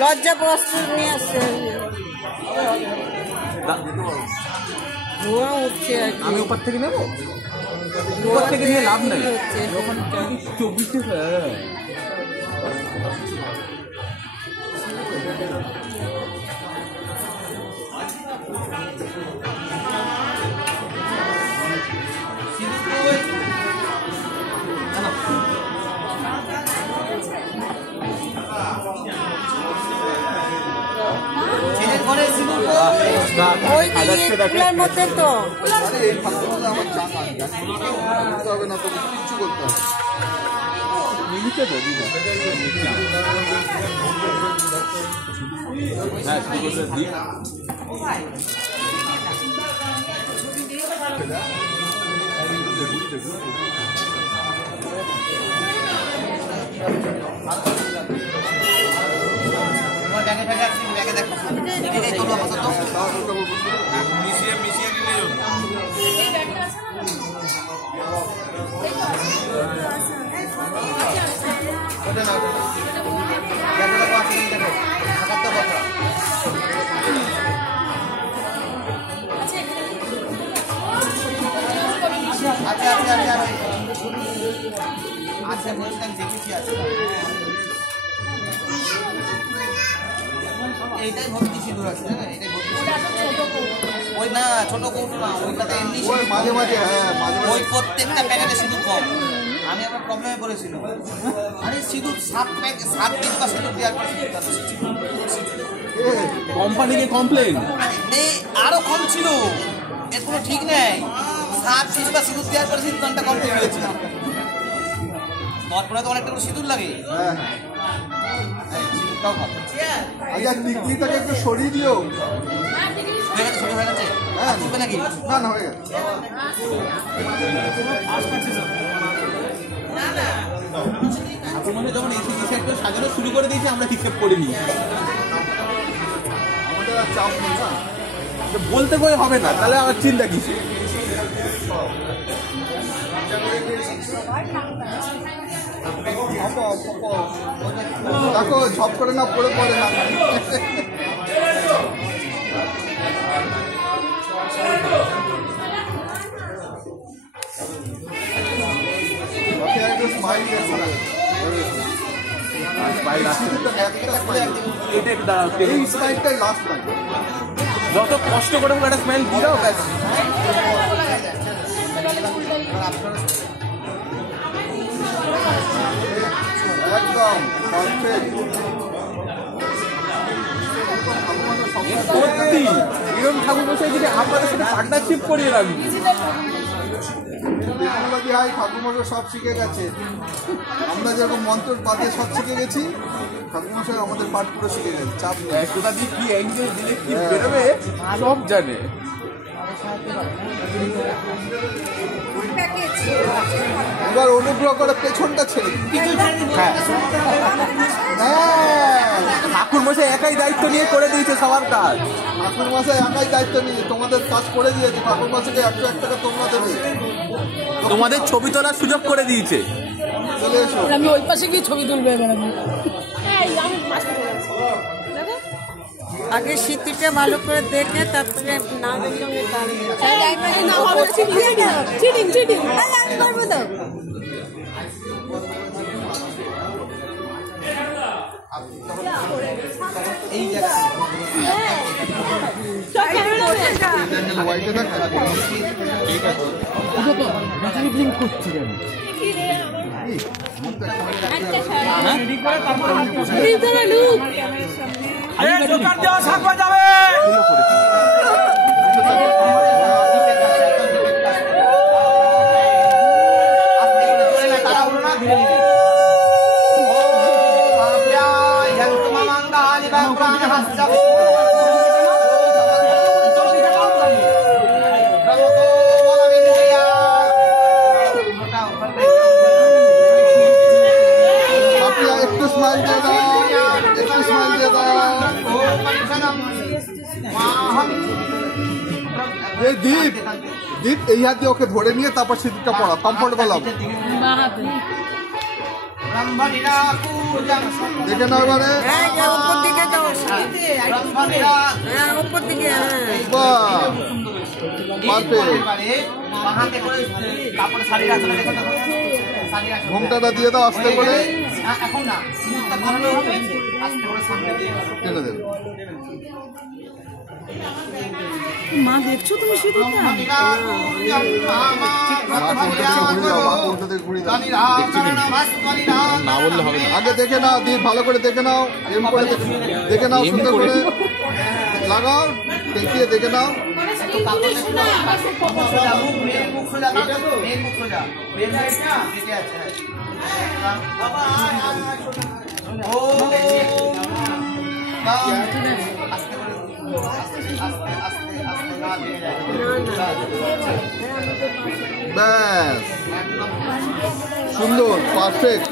লজ্জা বস্ত্র নিয়ে আসছে, ধোঁয়া উঠছে। আমি ওপর থেকে নেবো, ওপর থেকে নিয়ে লাভ নাই, 24 মধ্যে তো এইটাই ভর্তি সিঁদুর আছে, ওই না ছোট কৌটো না, ওইটাতে এমনি মাঝে মাঝে ওই প্রত্যেকটা প্যাকেটে সিঁদুর কম। আমি একটা প্রবলেমে পড়েছিলাম, আরে সিঁদুর 7 ডিব্বা সিঁদুর দেওয়ার পর কোম্পানিকে কমপ্লেন আরো কম ছিল, এর কোনো ঠিক নেই। 7 ডিব্বা সিঁদুর দেওয়ার পরে সিঁদুরটা কমপ্লিট হয়েছিল। তারপরে তো অনেকটা সিঁদুর লাগে। আচ্ছা, টিকলিটাকে একটু সরিয়ে দিও। হয়ে গেছে নাকি? না না, হয়ে গেছে। যখন এসে একটু সাজানো শুরু করে দিয়েছে, আমরা হিসেব করে নিই। আমাদের আর চাপ নেই না, বলতে করে হবে না, তাহলে আমার চিন্তা কিছু। দেখো ঝপ করে না পড়ে পড়ে না। যত কষ্ট করে একটা স্মাইল দিয়ে দাও, ব্যাস। একদম সত্যি এরকম ঠাকুর মশাই যদি আপনাদের সাথে পার্টনারশিপ করিয়ে রাখবি। টেকনোলজি হাই, ঠাকুরমশাই সব শিখে গেছে। আমরা যেরকম মন্ত্র পাতে সব শিখে গেছি, ঠাকুরমশাই আমাদের পাঠ পুরো শিখে গেছে। চাপ নেই, কোথা দিয়ে কি অ্যাঙ্গেল দিলে কি বেরোবে সব জানে। এবার অনুগ্রহ করে পেছনটা ছেড়ে ঠাকুর মশাই একাই দায়িত্ব নিয়ে করে দিয়েছে সবার কাজ। ঠাকুর মশাই একাই দায়িত্ব নিয়ে তোমাদের কাজ করে দিয়েছে। ঠাকুর মশাইকে 101 টাকা তোমরা দেবে, তোমাদের ছবি তোলার সুযোগ করে দিয়েছে। চলে এসো। আমি ওই পাশে গিয়ে ছবি তুলবে। আগে স্মৃতিটা ভালো করে দেখে তারপরে না দীপ দীপ এই হাত দিয়ে ওকে ধরে নিয়ে তারপর সিঁদুরটা পড়া কমফোর্টেবল হবে। দেখে নাও এবারে। হ্যাঁ উপর দিকে যাও হ্যাঁ উপর দিকে হ্যাঁ বাহ হাতে করে কাপড় শাড়ি রাখতে ঘোমটাটা দিয়ে দাও আস্তে করে, এখন না মুখটা গরমে হবে আস্তে করে সামনে দিয়ে টেনে দেবে। মা দেখছো তুমি শুধু না বললে হবে না। আগে দেখে নাও, দিয়ে ভালো করে দেখে নাও, এম করে দেখে নাও, সুন্দর করে লাগাও, দেখিয়ে দেখে নাও। ব্যাস সুন্দর, পারফেক্ট।